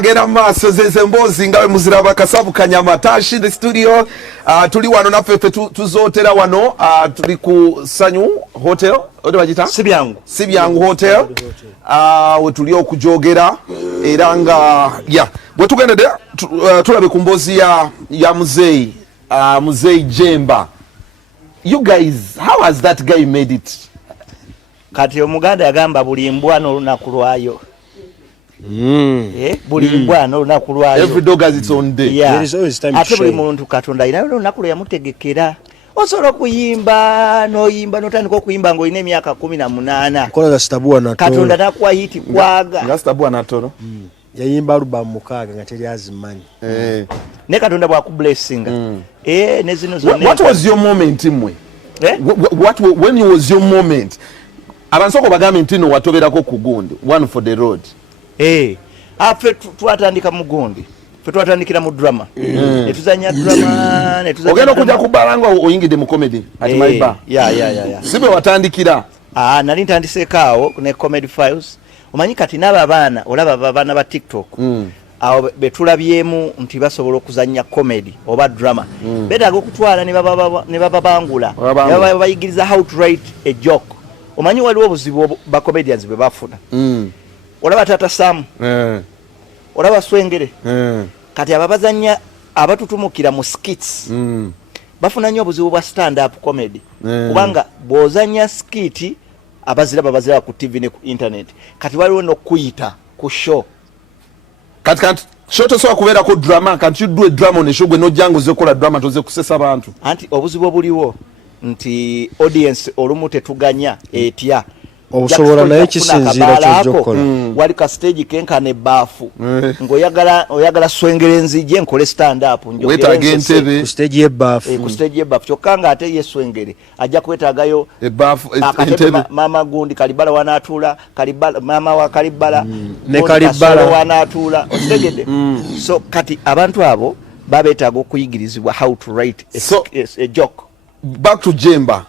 agenda maaso zeze mbozi ngawe muziraba Kasavu Kanyama Tashi the studio. Tuli wano naffe tuzootera wano tuli ku Sanyu Hotel bagita Sibyangu Hotel we tuli okujogera era nga bwe tugendede tulabe ku mbozi ya Muzeeyi Jemba. You guys, how has that guy made it? Kati omuganda yagamba buli mbwa n'olunaku lwayo. Buli mbwa n'olunaku lwayo. Every dog has its own day. Yeah. There is always time to shine. Buli muntu Katonda alina olunaku lwe yamutegekera. Osobola okuyimba n'otandika okuyimba ng'olina emyaka 18. Kola Stabua na Toro. Katonda nakuwa hiti kwaga. Nga Stabua na Toro. Yayimba alubamu mukaaga nga teri azimanyi. Ne Katonda bw'akublessinga. Ne zino zonna. What was your moment imwe? When was your moment? Abansoko bagambe ntino watoberako ku gundi one for the road. Afe twatandika mu gundi. Fe twatandikira mu drama. Netuzanya drama, netuzanya. Ogenda kujja kubalanga oyingide mu comedy at my bar. Yeah. Sibe watandikira. Nali ntandisekawo ne Comedy Files. Omanyi kati n'aba baana olaba abaana ba TikTok. Awo betulabyemu nti basobola okuzanya comedy oba drama. Betaaga okutwala ne bababangula. Bayigiriza how to write a joke. Omanyi waliwo obuzibu ba comedians bwe bafuna. Olaba Tata Sam. Olaba Swengere. Kati ababazanya abatutumukira mu skits. Bafuna nnyo obuzibu bwa stand up comedy. Kubanga bw'ozanya skit abazira ku TV ne ku internet. Kati waliwo n'okuyita ku show. Kati show tosobola kubeera ko drama. Can't you do a drama on a show gwe nojjangu zekola drama toze kusesa abantu? Anti obuzibu obuliwo nti audience olumu tetuganya etya. Obusobola naye kisinziira ky'okola. Wali ka stage kenkane baafu. Ngoyagala Swengere nzije nkole stand up wetaaga entebe ku stage y'ebaafu. Ku stage y'ebaafu kyokka nga ate ye Swengere ajja kwetaagayo ebaafu entebe. Mama gundi Kalibala wanaatula mama wa Kalibala ne Kalibala wanaatula otegede. So kati abantu abo babetaaga okuyigirizibwa how to write a joke. Back to Jemba.